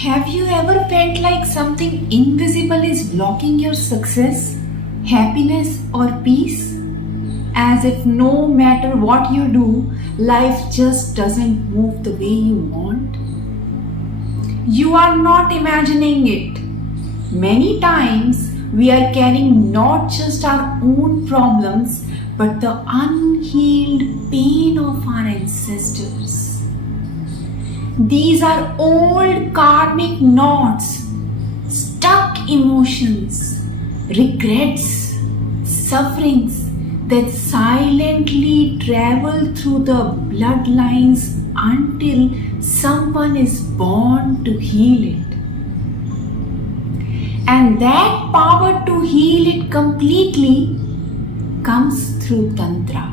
Have you ever felt like something invisible is blocking your success, happiness, or peace? As if no matter what you do, life just doesn't move the way you want? You are not imagining it. Many times we are carrying not just our own problems but the unhealed pain of our ancestors. These are old karmic knots, stuck emotions, regrets, sufferings that silently travel through the bloodlines until someone is born to heal it. And that power to heal it completely comes through Tantra.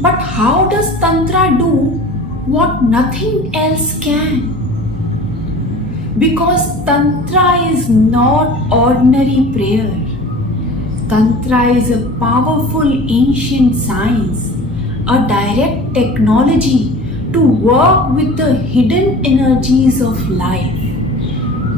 But how does Tantra do what nothing else can? Because Tantra is not ordinary prayer. Tantra is a powerful ancient science, a direct technology to work with the hidden energies of life.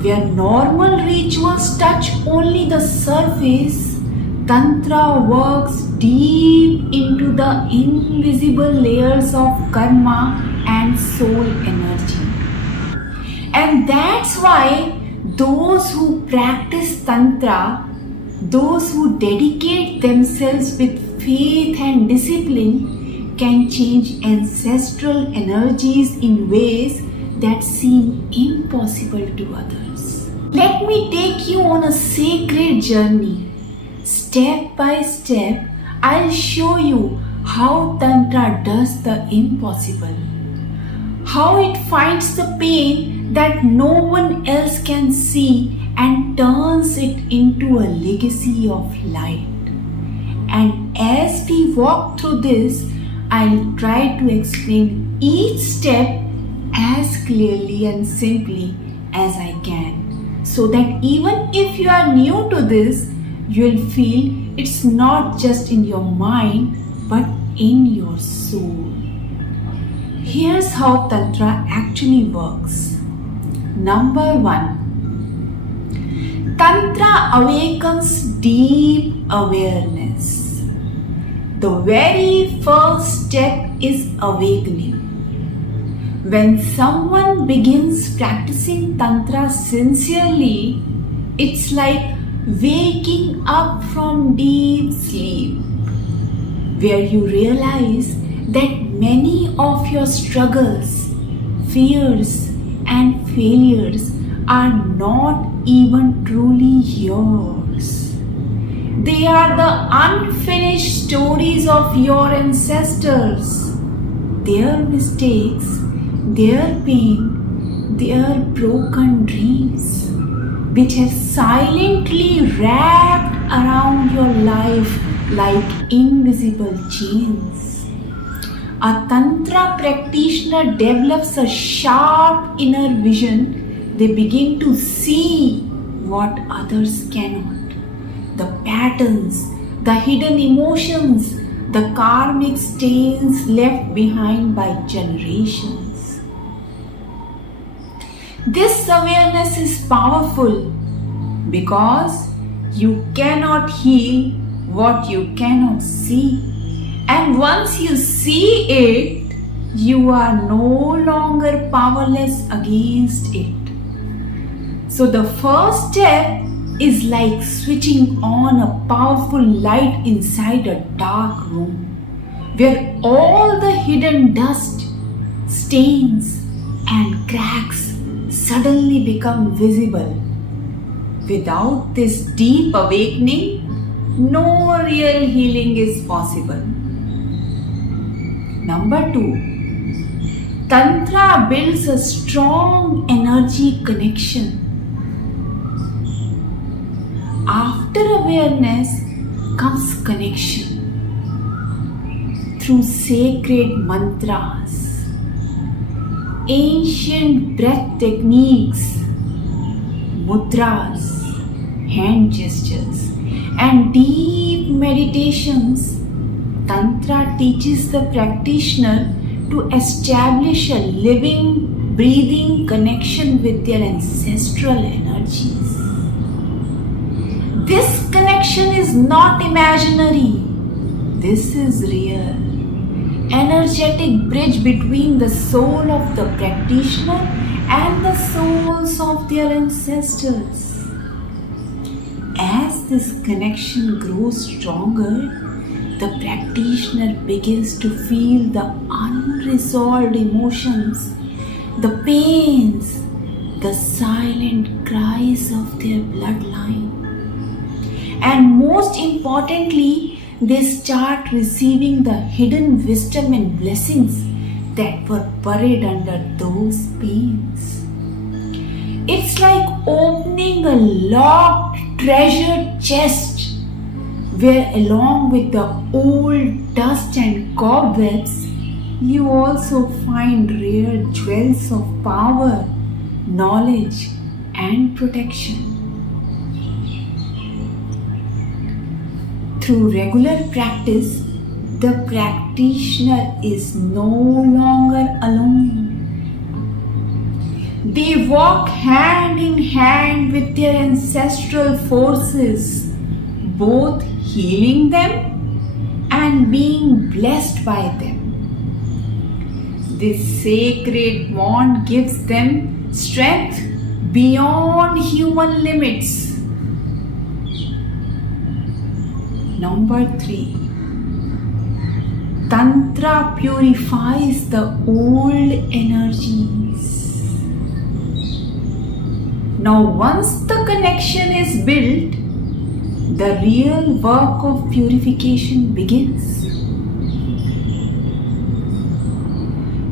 Where normal rituals touch only the surface, Tantra works deep into the invisible layers of karma and soul energy. And that's why those who practice Tantra, those who dedicate themselves with faith and discipline, can change ancestral energies in ways that seem impossible to others. Let me take you on a sacred journey. Step by step, I'll show you how Tantra does the impossible. How it finds the pain that no one else can see and turns it into a legacy of light. And as we walk through this, I'll try to explain each step as clearly and simply as I can, so that even if you are new to this, you'll feel it's not just in your mind but in your soul. Here's how Tantra actually works. Number 1. Tantra awakens deep awareness. The very first step is awakening. When someone begins practicing Tantra sincerely, it's like waking up from deep sleep, where you realize that many of your struggles, fears, and failures are not even truly yours. They are the unfinished stories of your ancestors, their mistakes, their pain, their broken dreams, which have silently wrapped around your life like invisible chains. A Tantra practitioner develops a sharp inner vision. They begin to see what others cannot. The patterns, the hidden emotions, the karmic stains left behind by generations. This awareness is powerful because you cannot heal what you cannot see. And once you see it, you are no longer powerless against it. So the first step is like switching on a powerful light inside a dark room, where all the hidden dust, stains, and cracks suddenly become visible. Without this deep awakening, no real healing is possible. Number 2. Tantra builds a strong energy connection. After awareness comes connection through sacred mantras, ancient breath techniques, mudras, hand gestures, and deep meditations. Tantra teaches the practitioner to establish a living, breathing connection with their ancestral energies. This connection is not imaginary. This is real. Energetic bridge between the soul of the practitioner and the souls of their ancestors. As this connection grows stronger, the practitioner begins to feel the unresolved emotions, the pains, the silent cries of their bloodline. And most importantly, they start receiving the hidden wisdom and blessings that were buried under those pains. It's like opening a locked treasure chest where, along with the old dust and cobwebs, you also find rare jewels of power, knowledge, and protection. Through regular practice, the practitioner is no longer alone. They walk hand in hand with their ancestral forces, both healing them and being blessed by them. This sacred bond gives them strength beyond human limits. Number 3. Tantra purifies the old energies. Now, once the connection is built, the real work of purification begins.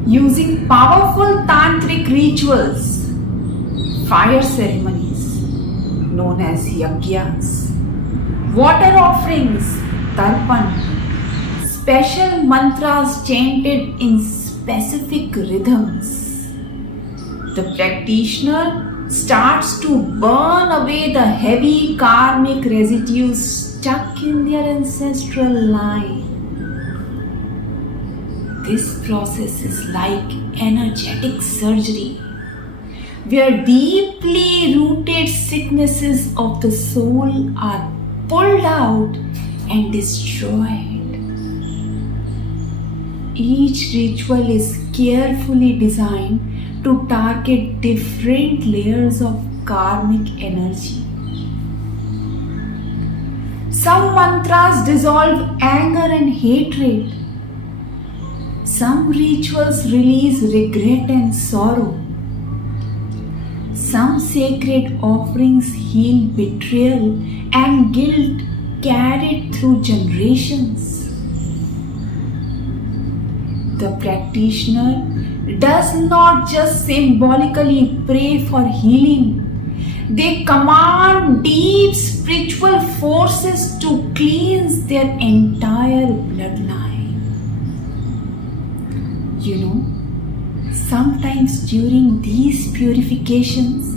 Using powerful tantric rituals, fire ceremonies known as yajnas, water offerings, tarpan, special mantras chanted in specific rhythms, the practitioner starts to burn away the heavy karmic residues stuck in their ancestral line. This process is like energetic surgery, where deeply rooted sicknesses of the soul are pulled out and destroyed. Each ritual is carefully designed to target different layers of karmic energy. Some mantras dissolve anger and hatred. Some rituals release regret and sorrow. Some sacred offerings heal betrayal and guilt carried through generations. The practitioner does not just symbolically pray for healing. They command deep spiritual forces to cleanse their entire bloodline. You know, sometimes during these purifications,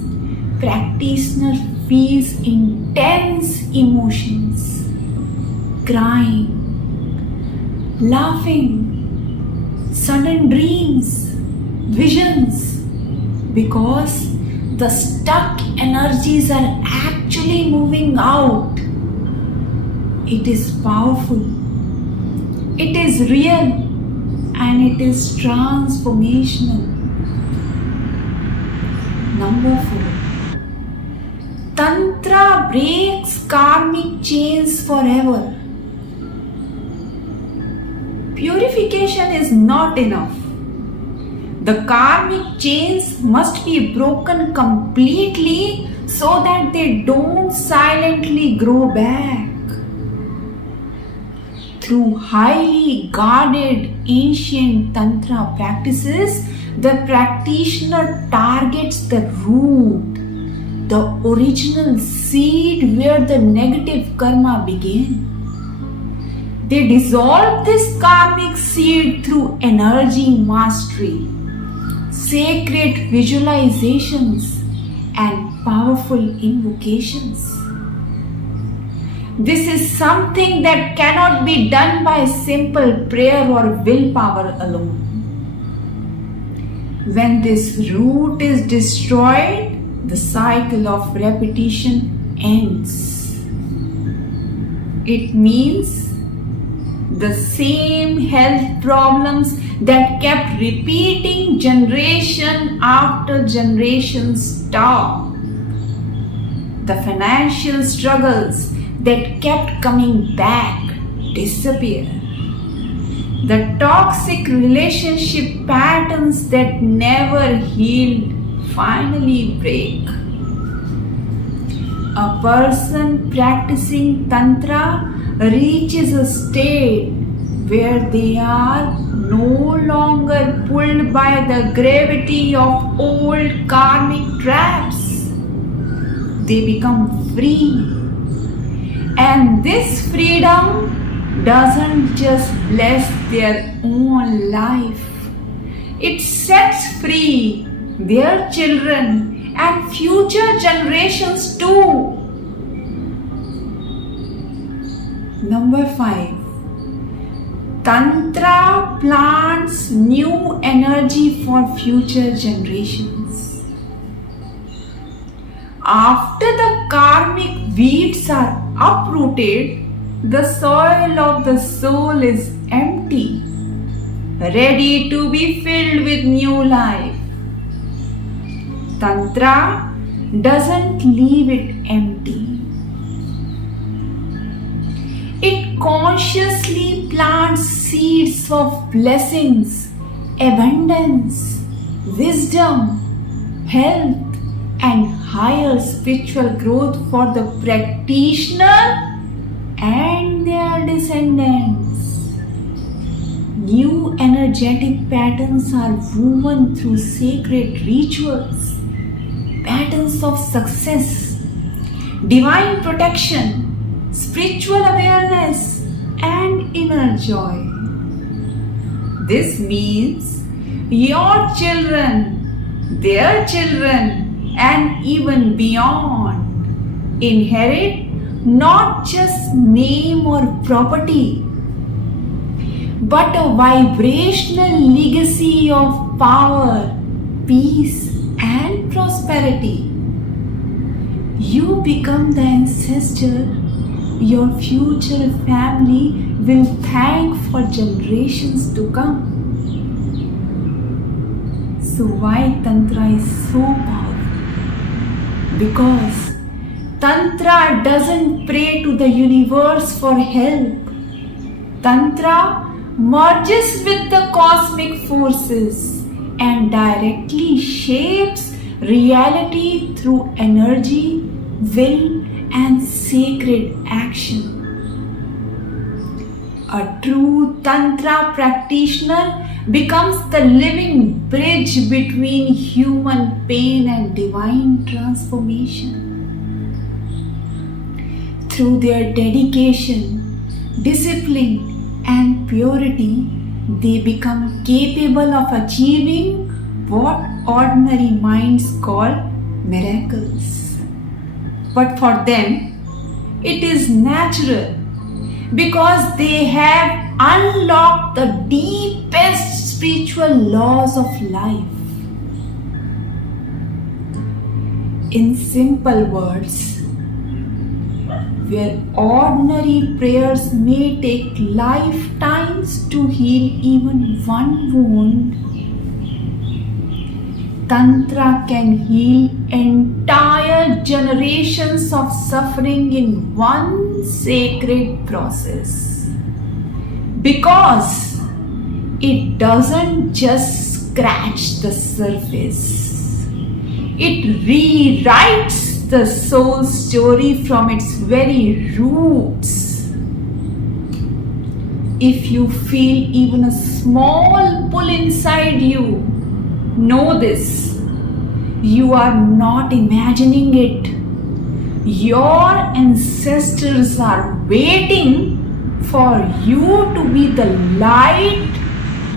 practitioner feels intense emotions, crying, laughing, sudden dreams, visions, because the stuck energies are actually moving out. It is powerful, it is real, and it is transformational. Number 4. Tantra breaks karmic chains forever. Purification is not enough. The karmic chains must be broken completely so that they don't silently grow back. Through highly guarded ancient Tantra practices, the practitioner targets the root, the original seed where the negative karma began. They dissolve this karmic seed through energy mastery, sacred visualizations, and powerful invocations. This is something that cannot be done by simple prayer or willpower alone. When this root is destroyed, the cycle of repetition ends. It means the same health problems that kept repeating generation after generation stop. The financial struggles that kept coming back disappear. The toxic relationship patterns that never healed finally break. A person practicing Tantra reaches a state where they are no longer pulled by the gravity of old karmic traps. They become free. And this freedom doesn't just bless their own life, it sets free their children and future generations too. Number 5. Tantra plants new energy for future generations. After the karmic weeds are uprooted, the soil of the soul is empty, ready to be filled with new life. Tantra doesn't leave it empty. It consciously plants seeds of blessings, abundance, wisdom, health, and higher spiritual growth for the practitioner and their descendants. New energetic patterns are woven through sacred rituals, patterns of success, divine protection, spiritual awareness, and inner joy. This means your children, their children, and even beyond inherit not just name or property, but a vibrational legacy of power, peace, and prosperity. You become the ancestor your future family will thank for generations to come. So why Tantra is so powerful? Because Tantra doesn't pray to the universe for help. Tantra merges with the cosmic forces and directly shapes reality through energy, will, and sacred action. A true Tantra practitioner becomes the living bridge between human pain and divine transformation. Through their dedication, discipline, and purity, they become capable of achieving what ordinary minds call miracles. But for them, it is natural because they have unlocked the deepest spiritual laws of life. In simple words, where ordinary prayers may take lifetimes to heal even one wound, Tantra can heal entire generations of suffering in one sacred process. Because it doesn't just scratch the surface, it rewrites the soul story from its very roots. If you feel even a small pull inside you, know this: you are not imagining it. Your ancestors are waiting for you to be the light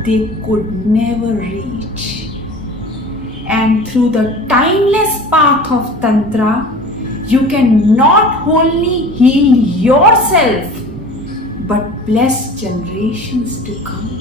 they could never reach. And through the timeless path of Tantra, you can not only heal yourself but bless generations to come.